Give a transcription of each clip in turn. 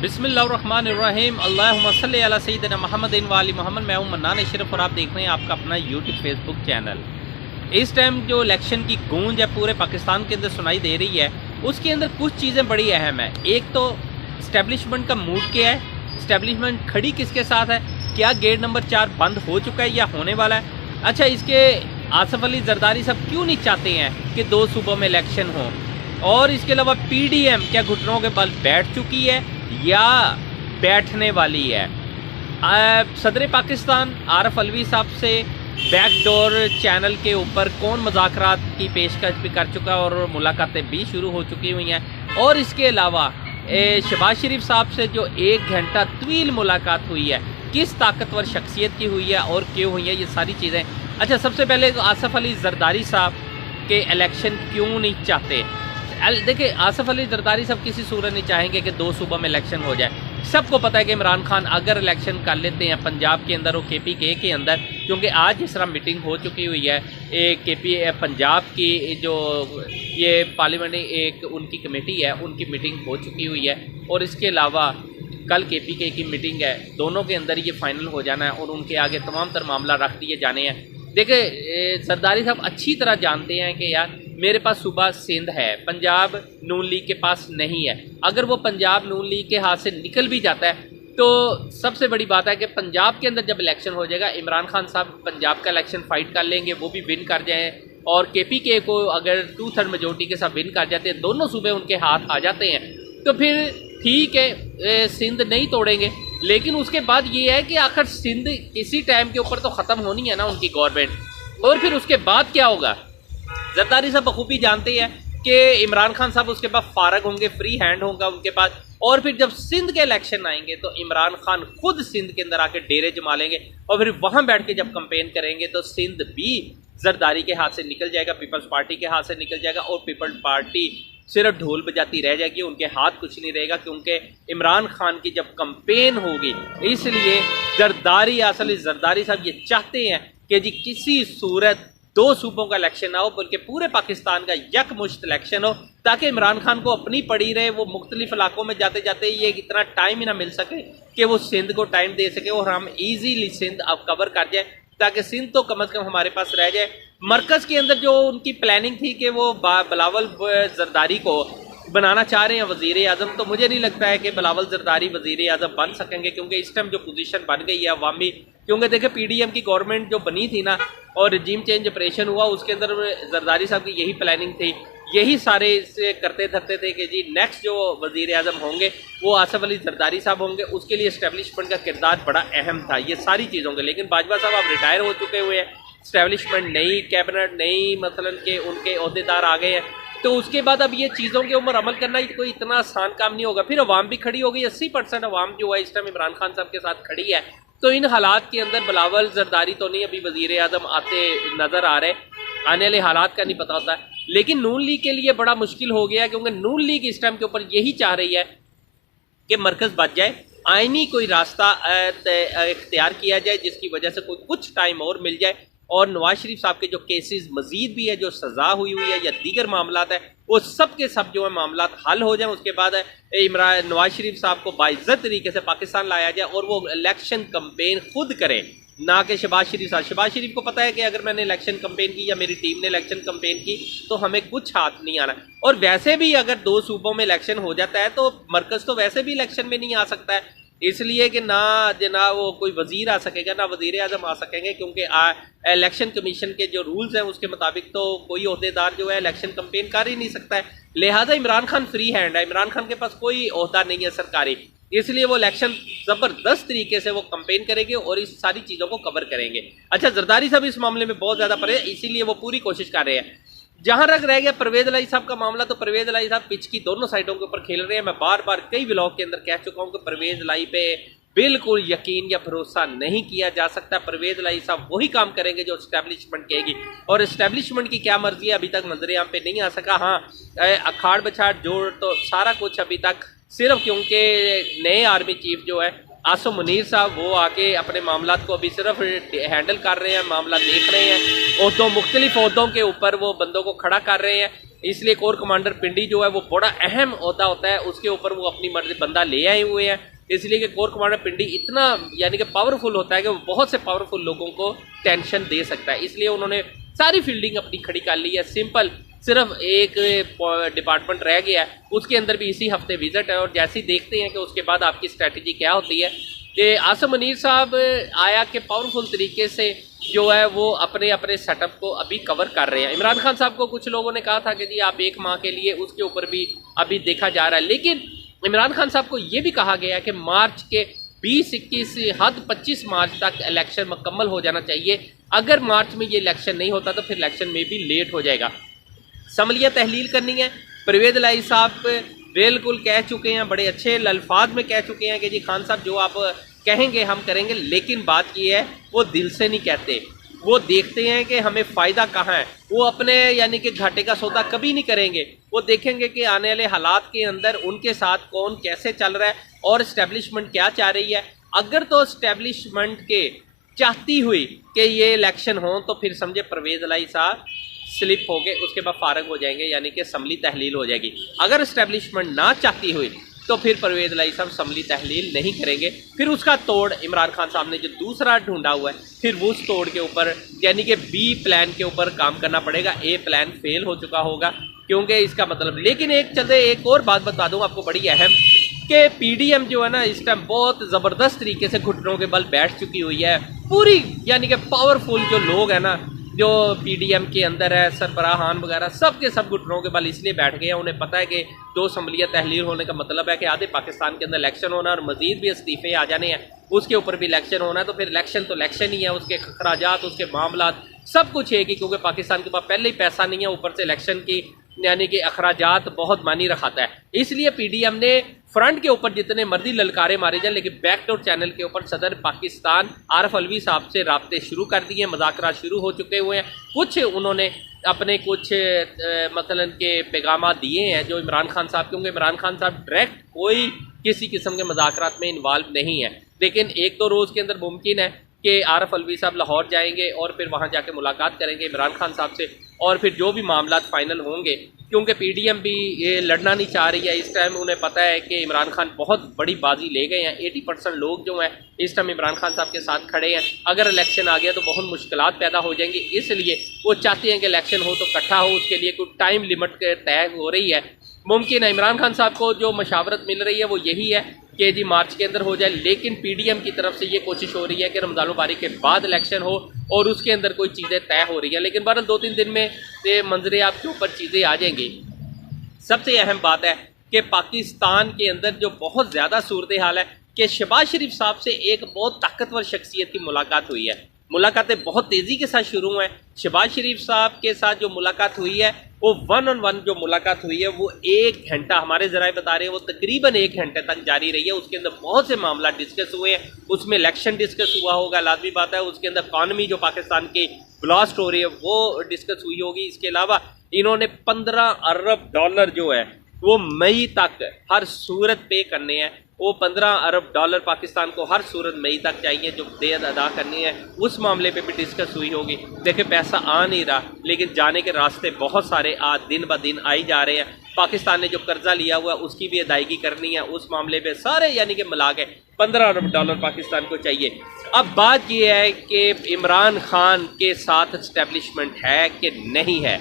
बिस्मिल्लाहिर्रहमानिर्रहीम अल्लाहुम्मा सल्ली अला सय्यिदिना मुहम्मदिन व आलि मुहम्मद। मैं हूं मन्नान अशरफ और आप देख रहे हैं आपका अपना यूट्यूब फेसबुक चैनल। इस टाइम जो इलेक्शन की गूंज है पूरे पाकिस्तान के अंदर सुनाई दे रही है, उसके अंदर कुछ चीज़ें बड़ी अहम है। एक तो इस्टेब्लिशमेंट का मूड क्या है, इस्टेब्लिशमेंट खड़ी किसके साथ है, क्या गेट नंबर 4 बंद हो चुका है या होने वाला है। अच्छा, इसके आसफ अली जरदारी साहब क्यों नहीं चाहते हैं कि 2 सूबों में इलेक्शन हो, और इसके अलावा PDM क्या घुटनों के बल बैठ चुकी है या बैठने वाली है। सदर पाकिस्तान आरफ अलवी साहब से बैकडोर चैनल के ऊपर कौन मुज़ाकरात की पेशकश भी कर चुका है और मुलाकातें भी शुरू हो चुकी हुई हैं। और इसके अलावा शहबाज शरीफ साहब से जो 1 घंटा तवील मुलाकात हुई है, किस ताकतवर शख्सियत की हुई है और क्यों हुई है, ये सारी चीज़ें। अच्छा, सबसे पहले तो आसफ अली जरदारी साहब के इलेक्शन क्यों नहीं चाहते। देखिए, आसफ अली जरदारी साहब किसी सूरत नहीं चाहेंगे कि 2 सूबों में इलेक्शन हो जाए। सबको पता है कि इमरान खान अगर इलेक्शन कर लेते हैं पंजाब के अंदर और KPK के अंदर, क्योंकि आज इस तरह मीटिंग हो चुकी हुई है पंजाब की, जो ये पार्लियामेंट्री एक उनकी कमेटी है, उनकी मीटिंग हो चुकी हुई है। और इसके अलावा कल KPK की मीटिंग है, दोनों के अंदर ये फाइनल हो जाना है और उनके आगे तमाम तर मामला रख दिए जाने हैं। देखिए, जरदारी साहब अच्छी तरह जानते हैं कि यार मेरे पास सूबा सिंध है, पंजाब नून लीग के पास नहीं है। अगर वो पंजाब नून लीग के हाथ से निकल भी जाता है तो सबसे बड़ी बात है कि पंजाब के अंदर जब इलेक्शन हो जाएगा, इमरान खान साहब पंजाब का इलेक्शन फाइट कर लेंगे, वो भी विन कर जाएँ। और KPK को अगर 2/3 मेजोरिटी के साथ विन कर जाते हैं, दोनों सूबे उनके हाथ आ जाते हैं, तो फिर ठीक है, सिंध नहीं तोड़ेंगे। लेकिन उसके बाद ये है कि आखिर सिंध किसी टाइम के ऊपर तो ख़त्म होनी है ना उनकी गवर्नमेंट, और फिर उसके बाद क्या होगा। जरदारी साहब बखूबी जानते हैं कि इमरान खान साहब उसके बाद फारग होंगे, फ्री हैंड होगा उनके पास। और फिर जब सिंध के इलेक्शन आएंगे तो इमरान खान खुद सिंध के अंदर आके डेरे जमा लेंगे और फिर वहाँ बैठ के जब कंपेन करेंगे तो सिंध भी जरदारी के हाथ से निकल जाएगा, पीपल्स पार्टी के हाथ से निकल जाएगा, और पीपल्स पार्टी सिर्फ ढोल बजाती रह जाएगी, उनके हाथ कुछ नहीं रहेगा, क्योंकि इमरान खान की जब कंपेन होगी। इसलिए जरदारी साहब ये चाहते हैं कि जी किसी सूरत 2 सूबों का इलेक्शन ना हो, बल्कि पूरे पाकिस्तान का यकमुश्त इलेक्शन हो, ताकि इमरान खान को अपनी पड़ी रहे, वो मुख्तलिफ इलाकों में जाते जाते ये इतना टाइम ही ना मिल सके कि वो सिंध को टाइम दे सके और हम ईजीली सिंध अब कवर कर जाए, ताकि सिंध तो कम अज़ कम हमारे पास रह जाए। मरकज़ के अंदर जो उनकी प्लानिंग थी कि वो बिलावल जरदारी को बनाना चाह रहे हैं वज़ीर आज़म, तो मुझे नहीं लगता है कि बिलावल जरदारी वज़ीर आज़म बन सकेंगे, क्योंकि इस टाइम जो पोजीशन बन गई है अवामी, क्योंकि देखिए PDM की गवर्नमेंट जो बनी थी ना और रजीम चेंज ऑपरेशन हुआ, उसके अंदर जरदारी साहब की यही प्लानिंग थी, यही सारे से करते धरते थे कि जी नेक्स्ट जो वज़ीर आज़म होंगे वो आसफ अली जरदारी साहब होंगे। उसके लिए इस्टेब्लिशमेंट का किरदार बड़ा अहम था, ये सारी चीज़ों के। लेकिन बाजवा साहब अब रिटायर हो चुके हुए हैं, इस्टेब्लिशमेंट नई, कैबिनेट नई, मसलन के उनके अहदेदार आ गए हैं, तो उसके बाद अब ये चीज़ों के ऊपर अमल करना कोई इतना आसान काम नहीं होगा। फिर अवाम भी खड़ी होगी, 80% अवाम जो है इस टाइम इमरान खान साहब के साथ खड़ी है। तो इन हालात के अंदर बिलावल जरदारी तो नहीं अभी वज़ीर आज़म आते नज़र आ रहे, आने वाले हालात का नहीं पता होता है। लेकिन नून लीग के लिए बड़ा मुश्किल हो गया, क्योंकि नून लीग इस टाइम के ऊपर यही चाह रही है कि मरकज़ बच जाए, आइनी कोई रास्ता इख्तियार किया जाए जिसकी वजह से कोई कुछ टाइम और मिल जाए, और नवाज शरीफ साहब के जो केसेस मजीद भी है, जो सज़ा हुई है या दीगर मामलात है, वो सब के सब जो है मामलात हल हो जाए। उसके बाद नवाज शरीफ साहब को बाइज्जत तरीके से पाकिस्तान लाया जाए और वो इलेक्शन कंपेन खुद करें, ना कि शहबाज शरीफ साहब। शहबाज शरीफ को पता है कि अगर मैंने इलेक्शन कंपेन की या मेरी टीम ने इलेक्शन कंपेन की तो हमें कुछ हाथ नहीं आना। और वैसे भी अगर 2 सूबों में इलेक्शन हो जाता है तो मरकज़ तो वैसे भी इलेक्शन में नहीं आ सकता है, इसलिए कि ना वो कोई वज़ीर आ सकेगा, ना वज़ीर आज़म आ सकेंगे, क्योंकि इलेक्शन कमीशन के जो रूल्स हैं उसके मुताबिक तो कोई अहदेदार जो है इलेक्शन कंपेन कर ही नहीं सकता है। लिहाजा इमरान खान फ्री हैंड है, इमरान खान के पास कोई अहदा नहीं है सरकारी, इसलिए वो इलेक्शन ज़बरदस्त तरीके से वो कंपेन करेंगे और इस सारी चीज़ों को कवर करेंगे। अच्छा, जरदारी साहब इस मामले में बहुत ज़्यादा परे, इसीलिए वो पूरी कोशिश कर रहे हैं। जहाँ तक रह गया परवेज़ इलाही साहब का मामला, तो परवेज़ इलाही साहब पिच की दोनों साइडों के ऊपर खेल रहे हैं। मैं बार बार कई व्लॉग के अंदर कह चुका हूँ कि परवेज़ इलाही पे बिल्कुल यकीन या भरोसा नहीं किया जा सकता। परवेज़ इलाही साहब वही काम करेंगे जो इस्टेब्लिशमेंट कहेगी, और इस्टेब्लिशमेंट की क्या मर्जी है अभी तक नजर आम पे नहीं आ सका। हाँ, अखाड़ बछाड़ जोड़ तो सारा कुछ अभी तक सिर्फ क्योंकि नए आर्मी चीफ जो है आसम मुनीर साहब, वो आके अपने मामलात को अभी सिर्फ हैंडल कर रहे हैं, मामला देख रहे हैं, मुख्तलिफ अहदों के ऊपर वो बंदों को खड़ा कर रहे हैं। इसलिए कोर कमांडर पिंडी जो है वो बड़ा अहम ओहदा होता है, उसके ऊपर वो अपनी मर्जी बंदा ले आए हुए हैं, इसलिए कि कोर कमांडर पिंडी इतना यानी कि पावरफुल होता है कि वो बहुत से पावरफुल लोगों को टेंशन दे सकता है। इसलिए उन्होंने सारी फील्डिंग अपनी खड़ी कर ली है। सिंपल सिर्फ एक डिपार्टमेंट रह गया है, उसके अंदर भी इसी हफ्ते विजिट है, और जैसे ही देखते हैं कि उसके बाद आपकी स्ट्रैटेजी क्या होती है। कि आसिम मुनीर साहब आया कि पावरफुल तरीके से जो है वो अपने अपने सेटअप को अभी कवर कर रहे हैं। इमरान खान साहब को कुछ लोगों ने कहा था कि जी आप 1 माह के लिए, उसके ऊपर भी अभी देखा जा रहा है, लेकिन इमरान खान साहब को ये भी कहा गया है कि मार्च के 20-21 हद 25 मार्च तक इलेक्शन मुकम्मल हो जाना चाहिए। अगर मार्च में ये इलेक्शन नहीं होता तो फिर इलेक्शन में भी लेट हो जाएगा। असम्बलियाँ तहलील करनी है। परवेज़ इलाही साहब बिल्कुल कह चुके हैं, बड़े अच्छे अल्फाज में कह चुके हैं कि जी खान साहब जो आप कहेंगे हम करेंगे, लेकिन बात ये है वो दिल से नहीं कहते, वो देखते हैं कि हमें फ़ायदा कहाँ है। वो अपने यानी कि घाटे का सौदा कभी नहीं करेंगे, वो देखेंगे कि आने वाले हालात के अंदर उनके साथ कौन कैसे चल रहा है और इस्टेब्लिशमेंट क्या चाह रही है। अगर तो इस्टेब्लिशमेंट के चाहती हुई कि ये इलेक्शन हो तो फिर समझे परवेज़ इलाही साहब स्लिप हो गए, उसके बाद फारग हो जाएंगे, यानी कि असम्बली तहलील हो जाएगी। अगर इस्टेब्लिशमेंट ना चाहती हुई तो फिर परवेज़ इलाही साहब असम्बली तहलील नहीं करेंगे। फिर उसका तोड़ इमरान खान साहब ने जो दूसरा ढूंढा हुआ है, फिर वो उस तोड़ के ऊपर यानी कि बी प्लान के ऊपर काम करना पड़ेगा। ए प्लान फेल हो चुका होगा, क्योंकि इसका मतलब। लेकिन एक और बात बता दूँ आपको बड़ी अहम, कि पीडीएम जो है ना इस टाइम बहुत ज़बरदस्त तरीके से घुटनों के बल बैठ चुकी हुई है। पूरी यानी कि पावरफुल जो लोग हैं ना जो पीडीएम के अंदर है, सरबराहान वगैरह सब के सब घुटनों के बल इसलिए बैठ गए हैं। उन्हें पता है कि 2 असम्बलियाँ तहलील होने का मतलब है कि आधे पाकिस्तान के अंदर इलेक्शन होना और मजीद भी इस्तीफे आ जाने हैं, उसके ऊपर भी इलेक्शन होना है। तो फिर इलेक्शन तो इलेक्शन ही है, उसके अखराजात, उसके मामला सब कुछ है कि क्योंकि पाकिस्तान के पास पहले ही पैसा नहीं है, ऊपर से इलेक्शन की यानी कि अखराजात बहुत मानी रखाता है। इसलिए पीडीएम ने फ्रंट के ऊपर जितने मर्जी ललकारे मारे जाए, लेकिन बैकडोर चैनल के ऊपर सदर पाकिस्तान आरिफ अलवी साहब से राब्ते शुरू कर दिए, मुज़ाकरात शुरू हो चुके हुए हैं। कुछ उन्होंने अपने कुछ मसलन के पैगाम दिए हैं जो इमरान खान साहब, क्योंकि इमरान खान साहब डायरेक्ट कोई किसी किस्म के मुज़ाकरात में इन्वॉल्व नहीं है, लेकिन 1-2 रोज़ के अंदर मुमकिन है कि आरिफ अलवी साहब लाहौर जाएंगे और फिर वहाँ जाके मुलाकात करेंगे इमरान खान साहब से, और फिर जो भी मामला फाइनल होंगे, क्योंकि पीडीएम भी ये लड़ना नहीं चाह रही है इस टाइम। उन्हें पता है कि इमरान खान बहुत बड़ी बाजी ले गए हैं। 80% लोग जो हैं इस टाइम इमरान खान साहब के साथ खड़े हैं। अगर इलेक्शन आ गया तो बहुत मुश्किलात पैदा हो जाएंगी, इसलिए वो चाहते हैं कि इलेक्शन हो तो इकट्ठा हो। उसके लिए कोई टाइम लिमिट तय हो रही है। मुमकिन है इमरान खान साहब को जो मशावरत मिल रही है वो यही है कि जी मार्च के अंदर हो जाए, लेकिन पीडीएम की तरफ से ये कोशिश हो रही है कि रमज़ान मुबारक के बाद इलेक्शन हो और उसके अंदर कोई चीज़ें तय हो रही हैं। लेकिन बहरहाल 2-3 दिन में ये मंजरे आपके ऊपर चीज़ें आ जाएंगी। सबसे अहम बात है कि पाकिस्तान के अंदर जो बहुत ज़्यादा सूरत हाल है कि शहबाज शरीफ साहब से एक बहुत ताकतवर शख्सियत की मुलाकात हुई है। मुलाकातें बहुत तेज़ी के साथ शुरू हैं। शहबाज शरीफ साहब के साथ जो मुलाकात हुई है वो 1-on-1 जो मुलाकात हुई है वो 1 घंटा, हमारे ज़राए बता रहे हैं वो तकरीबन 1 घंटे तक जारी रही है। उसके अंदर बहुत से मामला डिस्कस हुए हैं, उसमें इलेक्शन डिस्कस हुआ होगा, लाजमी बात है। उसके अंदर इकॉनमी जो पाकिस्तान की ब्लास्ट हो रही है वो डिस्कस हुई होगी। इसके अलावा इन्होंने $15 अरब जो है वो मई तक हर सूरत पे करने हैं। वो $15 अरब पाकिस्तान को हर सूरत मई तक चाहिए जो देयत अदा करनी है, उस मामले पे भी डिस्कस हुई होगी। देखिए पैसा आ नहीं रहा, लेकिन जाने के रास्ते बहुत सारे आज दिन ब दिन आई जा रहे हैं। पाकिस्तान ने जो कर्जा लिया हुआ है उसकी भी अदायगी करनी है, उस मामले पे सारे यानी कि मिला के $15 अरब पाकिस्तान को चाहिए। अब बात यह है कि इमरान खान के साथ इस्टेब्लिशमेंट है कि नहीं है।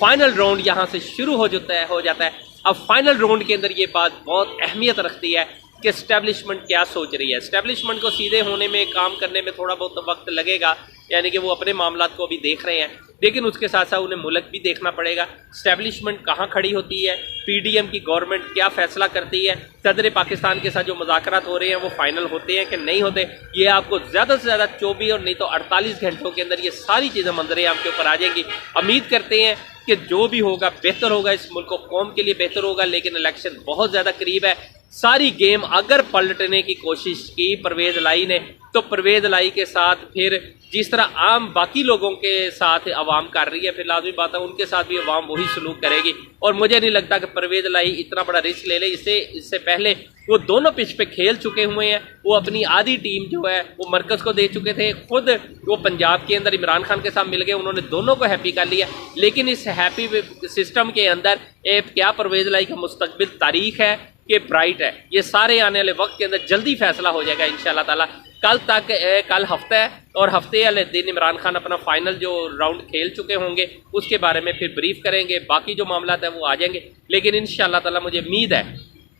फाइनल राउंड यहाँ से शुरू हो जाता है। अब फाइनल राउंड के अंदर ये बात बहुत अहमियत रखती है कि इस्टेब्लिशमेंट क्या सोच रही है। इस्टेब्लिशमेंट को सीधे होने में, काम करने में थोड़ा बहुत वक्त लगेगा, यानी कि वो अपने मामलात को भी देख रहे हैं, लेकिन उसके साथ साथ उन्हें मुल्क भी देखना पड़ेगा। इस्टेब्लिशमेंट कहाँ खड़ी होती है, पीडीएम की गवर्नमेंट क्या फ़ैसला करती है, सदर पाकिस्तान के साथ जो मुज़ाकरात हो रहे हैं वो फाइनल होते हैं कि नहीं होते, ये आपको ज़्यादा से ज़्यादा 24 और नहीं तो 48 घंटों के अंदर ये सारी चीज़ें मंजरे आम के ऊपर आ जाएंगी। उम्मीद करते हैं कि जो भी होगा बेहतर होगा, इस मुल्क को कौम के लिए बेहतर होगा। लेकिन इलेक्शन बहुत ज़्यादा करीब है, सारी गेम अगर पलटने की कोशिश की परवेज लाई ने, तो परवेज लाई के साथ फिर जिस तरह आम बाकी लोगों के साथ अवाम कर रही है, फिर लाजमी बात है उनके साथ भी अवाम वही सलूक करेगी। और मुझे नहीं लगता कि परवेज लाई इतना बड़ा रिस्क ले ले। इससे पहले वो दोनों पिच पे खेल चुके हुए हैं, वो अपनी आधी टीम जो है वो मरकज़ को दे चुके थे, खुद वो पंजाब के अंदर इमरान खान के साथ मिल गए, उन्होंने दोनों को हैप्पी कर लिया। लेकिन इस हैप्पी सिस्टम के अंदर क्या परवेज लाई का मुस्तकबिल तारीख है कि ब्राइट है, ये सारे आने वाले वक्त के अंदर जल्दी फैसला हो जाएगा इंशाल्लाह ताला। कल हफ्ता है और हफ्ते वाले दिन इमरान खान अपना फाइनल जो राउंड खेल चुके होंगे उसके बारे में फिर ब्रीफ करेंगे, बाकी जो मामला है वो आ जाएंगे। लेकिन इंशाल्लाह ताला मुझे उम्मीद है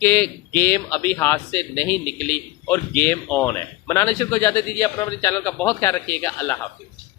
कि गेम अभी हाथ से नहीं निकली और गेम ऑन है। मनाने को इजाज़त दीजिए, अपना अपने चैनल का बहुत ख्याल रखिएगा। अल्लाह हाफिज़।